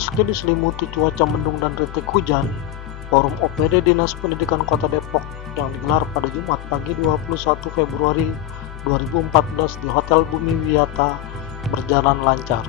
Meski diselimuti cuaca mendung dan rintik hujan, Forum OPD Dinas Pendidikan Kota Depok yang digelar pada Jumat pagi 21 Februari 2014 di Hotel Bumi Wiyata berjalan lancar.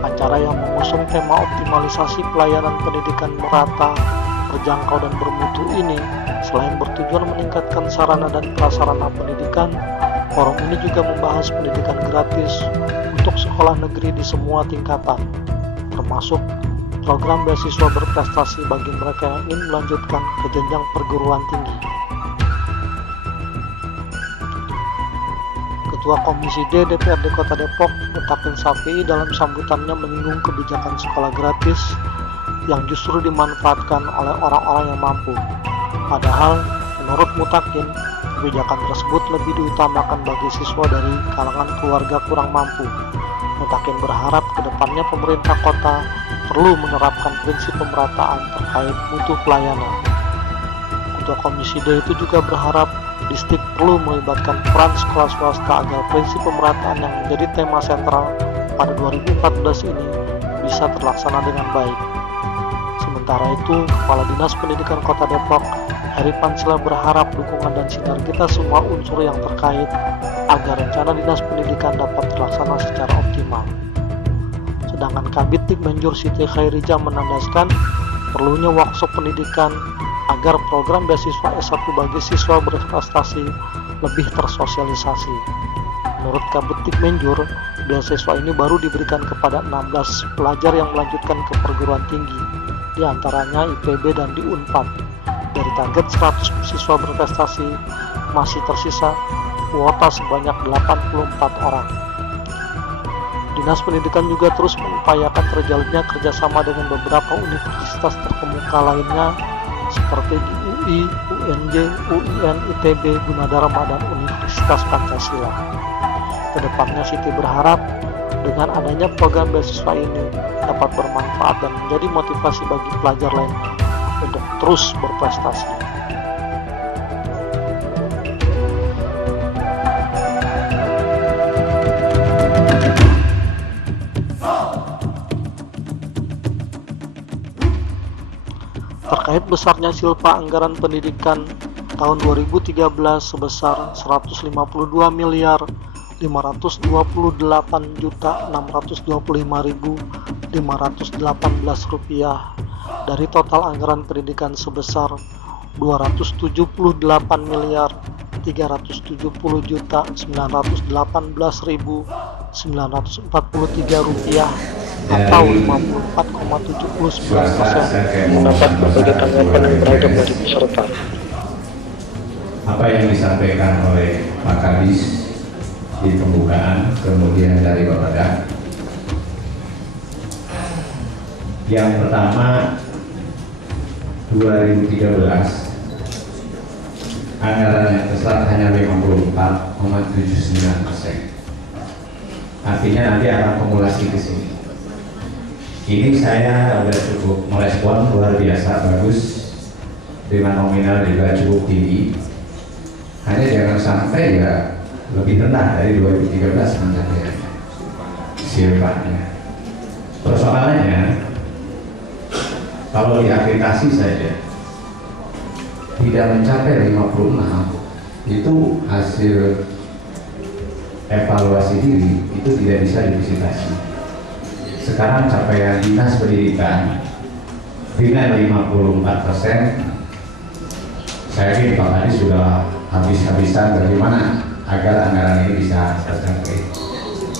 Acara yang mengusung tema optimalisasi pelayanan pendidikan merata, terjangkau dan bermutu ini, selain bertujuan meningkatkan sarana dan prasarana pendidikan, forum ini juga membahas pendidikan gratis untuk sekolah negeri di semua tingkatan, termasuk program beasiswa berprestasi bagi mereka yang ingin melanjutkan ke jenjang perguruan tinggi. Ketua Komisi D DPRD Kota Depok, Mutakin Safi, dalam sambutannya menyinggung kebijakan sekolah gratis yang justru dimanfaatkan oleh orang-orang yang mampu. Padahal, menurut Mutakin, kebijakan tersebut lebih diutamakan bagi siswa dari kalangan keluarga kurang mampu. Mutakin berharap ke depannya pemerintah kota perlu menerapkan prinsip pemerataan terkait mutu pelayanan. Ketua Komisi D itu juga berharap Distrik perlu melibatkan peran sekolah swasta agar prinsip pemerataan yang menjadi tema sentral pada 2014 ini bisa terlaksana dengan baik. Sementara itu, Kepala Dinas Pendidikan Kota Depok, Heri Pansila, berharap dukungan dan sinergitas semua unsur yang terkait agar rencana Dinas Pendidikan dapat terlaksana secara optimal. Sedangkan Kabid Dikmenjur Siti Khairija menandaskan perlunya workshop pendidikan agar program beasiswa S1 bagi siswa berprestasi lebih tersosialisasi. Menurut Kabid Dikmenjur, beasiswa ini baru diberikan kepada 16 pelajar yang melanjutkan ke perguruan tinggi, di antaranya IPB dan di Unpad. Dari target 100 siswa berprestasi, masih tersisa kuota sebanyak 84 orang. Dinas Pendidikan juga terus mengupayakan terjalinnya kerjasama dengan beberapa universitas terkemuka lainnya seperti di UI, UNJ, UIN, ITB, Gunadarma, dan Universitas Pancasila. Kedepannya Siti berharap dengan adanya program beasiswa ini dapat bermanfaat dan menjadi motivasi bagi pelajar lainnya untuk terus berprestasi. Terkait besarnya silpa anggaran pendidikan tahun 2013 sebesar 152.628.525.518 rupiah dari total anggaran pendidikan sebesar 270.918.943 rupiah atau 54,79% mendapat berbagai tanggapan yang beragam dari peserta. Apa yang disampaikan oleh Pak Kadis di pembukaan, kemudian dari Bapak Dan. Yang pertama, 2013 anggaran yang besar hanya 54,79%. Artinya nanti akan kumulasi ke sini. Ini saya sudah cukup merespon, luar biasa bagus, dengan nominal juga cukup tinggi. Hanya jangan sampai ya lebih rendah dari 2013 pencapaian silpanya. Persoalannya, kalau diakreditasi saja tidak mencapai 56, itu hasil evaluasi diri itu tidak bisa divisitasi. Sekarang capaian Dinas Pendidikan dengan 54%, saya yakin Pak Kadis sudah habis-habisan bagaimana agar anggaran ini bisa tercapai.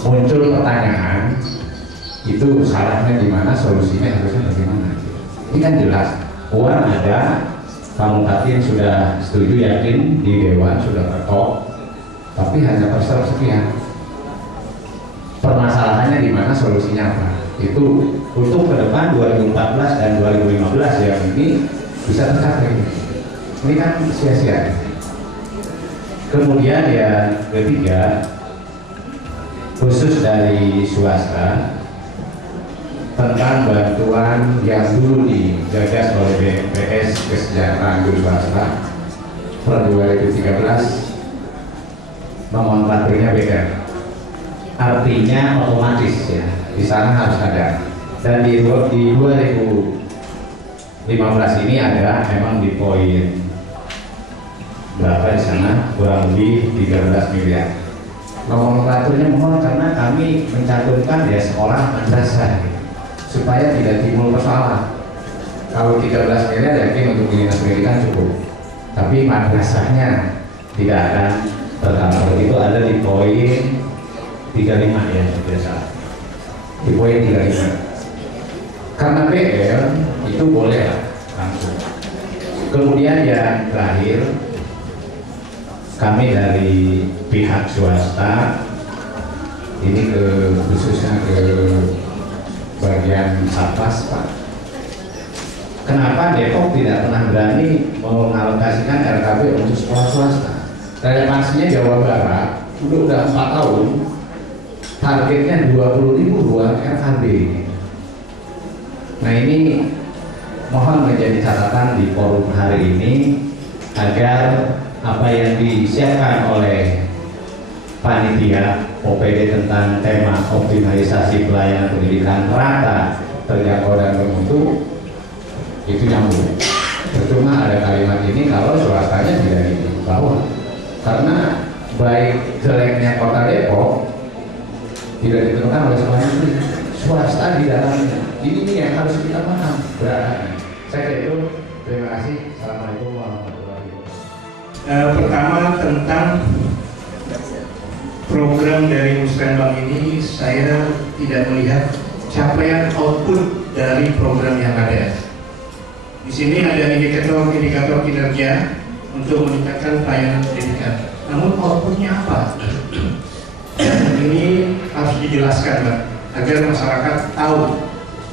Muncul pertanyaan, itu salahnya di mana, solusinya harusnya bagaimana? Ini kan jelas, uang ada, Pak Mutakin sudah setuju, yakin di Dewan sudah bertok, tapi hanya sekian. Permasalahannya di mana, solusinya apa? Itu untuk ke depan 2014 dan 2015 yang ini bisa tercapai. Ini kan sia-sia. Kemudian yang ketiga, khusus dari swasta, tentang bantuan yang dulu digagas oleh BNPS Kesejahteraan Guru Swasta per 2013, nomenklaturnya beda. Artinya otomatis ya, di sana harus ada. Dan di 2015 ini ada memang di poin berapa di sana, kurang lebih 13 miliar. Nomenklaturnya mohon karena kami mencantumkan ya sekolah madrasah supaya tidak timbul persoalan. Kalau 13 miliar yakin untuk dinas pendidikan cukup, tapi madrasahnya tidak akan tercover. Itu ada di poin 35 ya biasa. Di poin 35. Karena BL itu boleh lah langsung. Kemudian yang terakhir, kami dari pihak swasta ini khususnya ke bagian Satpas, Pak. Kenapa Depok tidak pernah berani mengalokasikan RKB untuk sekolah swasta? Relevansinya Jawa Barat udah 4 tahun, targetnya 20.000 ruang RKB. Nah ini mohon menjadi catatan di forum hari ini agar apa yang disiapkan oleh panitia OPD tentang tema optimalisasi pelayanan pendidikan rata, terjangkau dan bermutu itu nyambung. Percuma ada kalimat ini kalau swastanya tidak dibawa, karena baik jeleknya kota Depok tidak ditentukan oleh sekolah negeri, swasta di dalamnya. Ini yang harus kita paham. Saya kira itu. Terima kasih. Assalamualaikum warahmatullahi wabarakatuh. Pertama tentang program dari Musrembang ini, saya tidak melihat capaian output dari program yang ada. Di sini ada indikator-indikator kinerja untuk meningkatkan pelayanan pendidikan. Namun outputnya apa? Ini harus dijelaskan, Pak, agar masyarakat tahu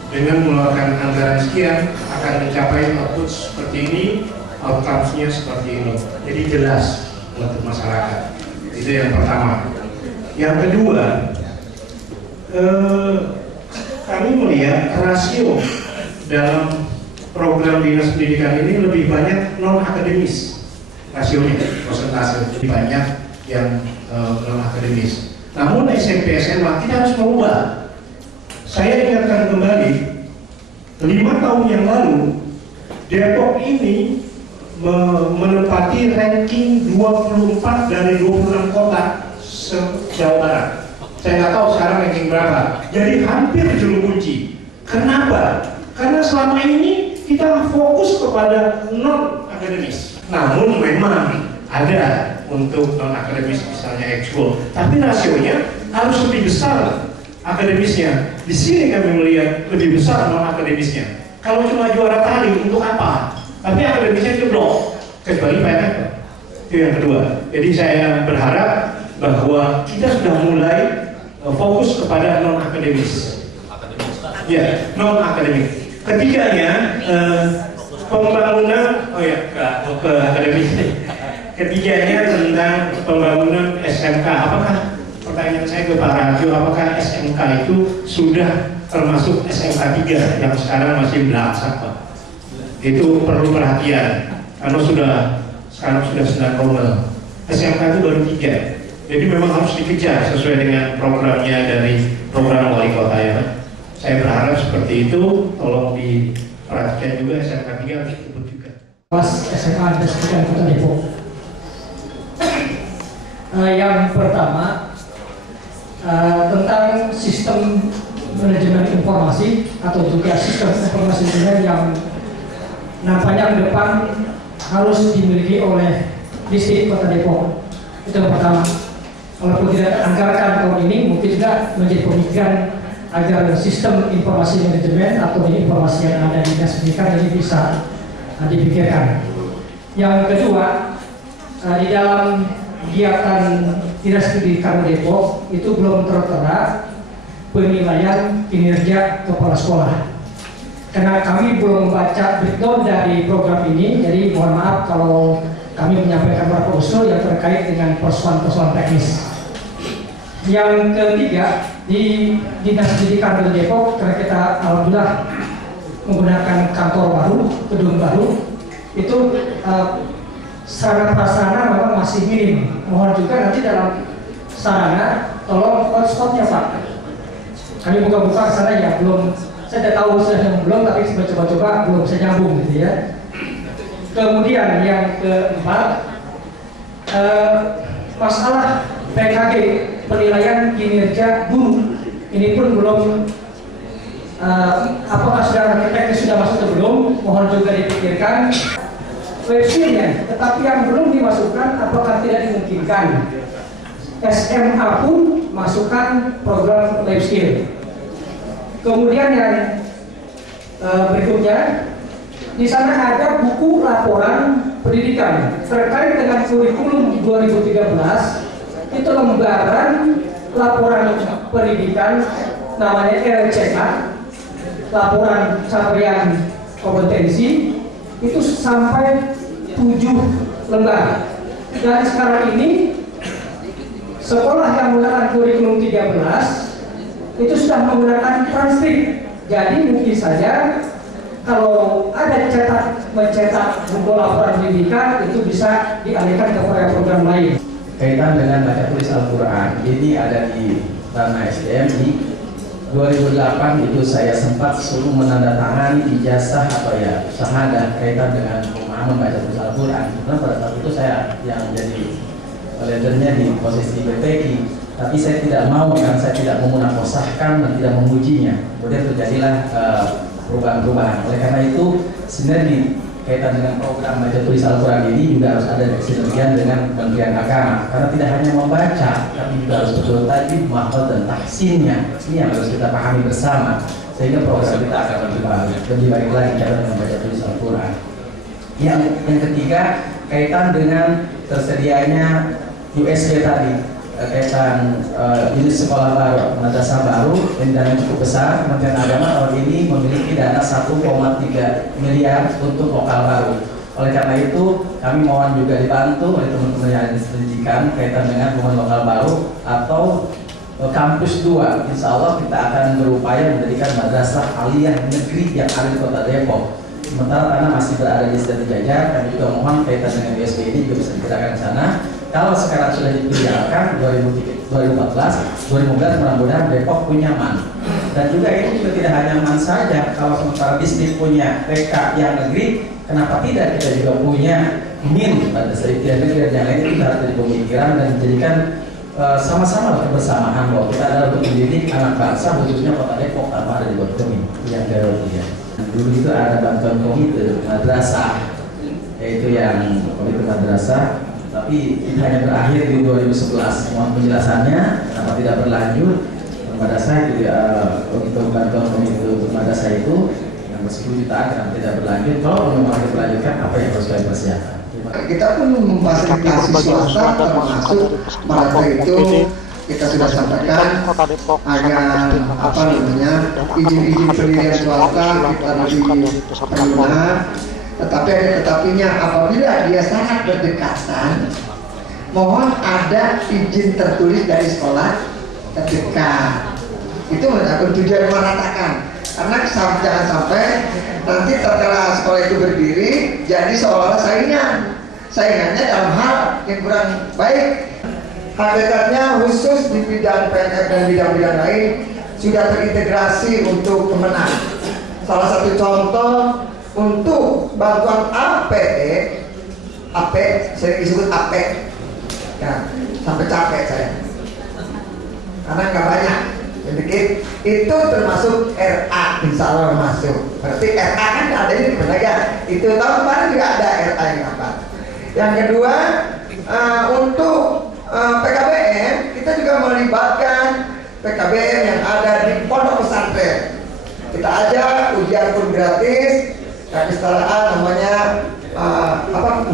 dengan mengeluarkan anggaran sekian akan mencapai output seperti ini, outcomes-nya seperti ini. Jadi jelas untuk masyarakat. Itu yang pertama. Yang kedua, kami melihat rasio dalam program dinas pendidikan ini lebih banyak non akademis, rasionya persentase lebih banyak yang non akademis. Namun SMP SMA kita harus mengubah. Saya ingatkan kembali, 5 tahun yang lalu Depok ini menempati ranking 24 dari 26 kota se-Jawa Barat. Saya nggak tahu sekarang ranking berapa. Jadi hampir juru kunci. Kenapa? Karena selama ini kita fokus kepada non akademis. Namun memang ada untuk non akademis, misalnya ekskul, tapi rasionya harus lebih besar akademisnya. Di sini kami melihat lebih besar non akademisnya. Kalau cuma juara tali untuk apa? Tapi akademisnya jeblok, kecuali PNS. Itu yang kedua. Jadi saya berharap bahwa kita sudah mulai fokus kepada non akademis. Ya, non akademik. Ketiganya pembangunan, ke akademis. Ketiganya tentang pembangunan SMK. Apakah, pertanyaan saya ke Pak Rajo, apakah SMK itu sudah termasuk SMK 3 yang sekarang masih belasan, Pak? Itu perlu perhatian karena sekarang sudah 9 rombel. SMK itu baru 3. Jadi memang harus dikejar sesuai dengan programnya dari program wali kota ya, Pak. Saya berharap seperti itu. Tolong diperhatikan juga SMK 3 harus disebut juga. Pas SMA ada sekitar Kota Depok. Yang pertama tentang sistem manajemen informasi atau juga sistem informasi yang nampaknya ke depan harus dimiliki oleh distrik Kota Depok. Itu yang pertama. Walaupun tidak anggarkan tahun ini, mungkin juga menjadi pemikiran agar sistem informasi manajemen atau informasi yang ada di dinas pendidikan ini bisa dipikirkan. Yang kedua, di dalam kegiatan dinas pendidikan Depok itu belum tertera penilaian kinerja kepala sekolah. Karena kami belum membaca breakdown dari program ini, jadi mohon maaf kalau kami menyampaikan beberapa usul yang terkait dengan persoalan-persoalan teknis. Yang ketiga, di Dinas Pendidikan Kota Depok, karena kita alhamdulillah menggunakan kantor baru, gedung baru, itu sarana prasarana memang masih minim. Mohon juga nanti dalam sarana tolong hotspotnya Pak. Kami buka-buka ke sana ya, belum, saya tidak tahu sudah belum, tapi coba-coba belum bisa nyambung gitu ya. Kemudian yang keempat, masalah PKG, penilaian kinerja guru, ini pun belum, apakah sudah teknis sudah masuk atau belum, mohon juga dipikirkan. Websitenya, tetapi yang belum dimasukkan, apakah tidak dimungkinkan SMA pun masukkan program life skill. Kemudian yang berikutnya, di sana ada buku laporan pendidikan terkait dengan kurikulum 2013. Itu lembaran laporan pendidikan namanya LCK, laporan capaian kompetensi, itu sampai 7 lembar. Dan sekarang ini sekolah yang menggunakan kurikulum 13 itu sudah menggunakan transkrip. Jadi mungkin saja kalau ada mencetak buku laporan pendidikan itu bisa dialihkan ke program lain. Kaitan dengan baca tulis Al-Quran, ini ada di ranah SDM. Di 2008 itu saya sempat suruh menandatangani ijazah atau ya syahadah kaitan dengan pemahaman baca tulis Al-Quran. Karena pada saat itu saya yang jadi leadernya di posisi BPK, tapi saya tidak mau karena saya tidak mau menakosahkan dan tidak memujinya. Kemudian terjadilah perubahan-perubahan. Oleh karena itu sinergi kaitan dengan program baca tulis Al-Quran ini juga harus ada sinergian dengan Kementerian Agama, karena tidak hanya membaca tapi juga harus betul tadi mahfal dan tahsinnya. Ini yang harus kita pahami bersama sehingga program kita akan lebih baik lagi cara dengan baca tulis Al-Quran. Yang ketiga, kaitan dengan tersedianya USB tadi, kaitan unit sekolah baru, madrasah baru, dan dana cukup besar. Kementerian Agama tahun ini memiliki dana 1,3 miliar untuk lokal baru. Oleh karena itu, kami mohon juga dibantu oleh teman-teman yang ada di pendidikan kaitan dengan hubungan lokal baru atau kampus 2. Insya Allah kita akan berupaya mendirikan madrasah aliyah negeri yang ada di Kota Depok. Sementara tanah masih berada di Siti Jajar, kami juga mohon kaitan dengan USB ini juga bisa digerakkan ke sana. Kalau sekarang sudah dikerjakan 2014, 2015 mudah-mudahan Depok punya MAN. Dan juga ini juga tidak hanya MAN saja. Kalau sementara distrik punya TK yang negeri, kenapa tidak kita juga punya MIN pada sedikit negeri dan yang lain. Itu harus jadi pemikiran dan dijadikan sama-sama kebersamaan bahwa kita adalah untuk mendidik anak bangsa khususnya Kota Depok tanpa ada di bawah kami. Yang ketiga, dulu itu ada bantuan komite madrasah, yaitu yang komite madrasah. Tapi itu hanya berakhir di 2011. Mohon penjelasannya kenapa tidak berlanjut madrasah itu untuk bantuan komite untuk madrasah itu yang 10 jutaan kenapa tidak berlanjut. Kalau memang harus dilanjutkan, apa yang harus kita persiapkan? Kita pun memfasilitasi swasta, termasuk mereka itu kita sudah sampaikan agar izin-izin pendirian swasta kita lebih perlukan. Tetapi ada tetapinya, apabila dia sangat berdekatan, mohon ada izin tertulis dari sekolah terdekat. Itu menurut tujuan meratakan. Karena jangan sampai nanti setelah sekolah itu berdiri jadi seolah-olah saingannya dalam hal yang kurang baik. Hakikatnya khusus di bidang PNF dan bidang-bidang lain sudah terintegrasi untuk pemenang. Salah satu contoh untuk bantuan APE, sering disebut APE, ya, sampai capek saya, karena nggak banyak, sedikit. Itu termasuk RA, insya Allah masuk. Berarti RA kan adanya di mana ya? Itu tahun kemarin juga ada RA yang apa. Yang kedua, untuk PKBM kita juga melibatkan PKBM yang ada di pondok pesantren. Kita ajak ujian pun gratis. Keistaraan namanya Pulau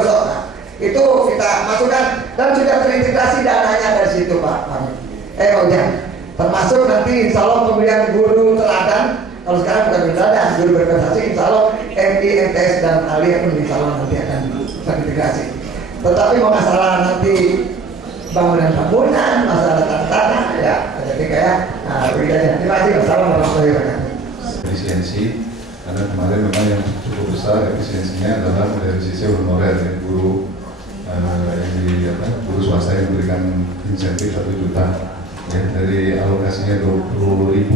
Ustok. Itu kita masukkan dan sudah terintegrasi dananya dari situ Pak. Pak Ujang. termasuk nanti insya Allah pemilihan guru teladan. Kalau sekarang bukan guru teladan, guru berprestasi, insya Allah MI, MTS dan ALI pun insya Allah nanti akan terintegrasi. Tetapi masalah nanti bangunan-bangunan, masalah tanah, ya jadi kayak bedanya. Terima kasih. Wassalamualaikum warahmatullahi wabarakatuh. Efisiensi, karena kemarin memang yang cukup besar efisiensinya adalah dari sisi honorer ya, guru guru swasta yang memberikan insentif 1 juta ya, dari alokasinya 20.000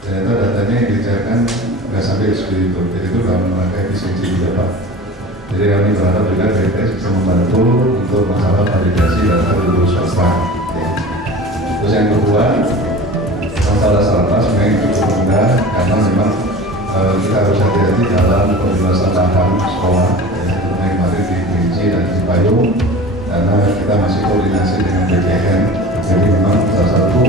ternyata datanya yang dicairkan nggak sampai segitu, jadi itu dalam rangka efisiensi juga Pak. Jadi kami berharap juga BPS bisa membantu untuk masalah validasi data guru swasta ya. Terus yang kedua, masalah sampah sebenarnya cukup mudah karena memang kita harus hati-hati dalam pembebasan lahan sekolah ya, terutama kemarin di Kerinci dan di Payung, karena kita masih koordinasi dengan BPN. Jadi memang salah satu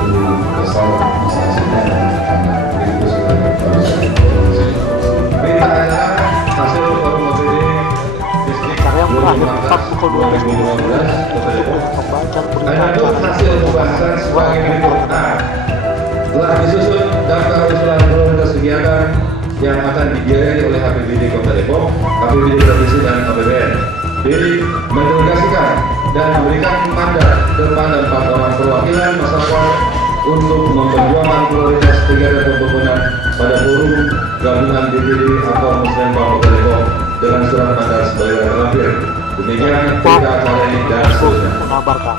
penyumbang besar masalahnya adalah tanah. Itu sudah harus dikoordinasi. Hasil forum OPD Distrik yang berakhir tepat pukul 2015 membaca hasil pembahasan sebagai berikut. Telah disusun daftar usulan prioritas kegiatan yang akan dibiayai oleh APBD Kota Depok, APBD Provinsi dan APBN. B. Mendelegasikan dan memberikan mandat kepada 4 orang perwakilan masyarakat untuk memperjuangkan prioritas kegiatan pembangunan pada forum gabungan DPD atau Musrembang Kota Depok dengan surat mandat sebagai terakhir. Demikian kita acara ini dan seterusnya. Mengabarkan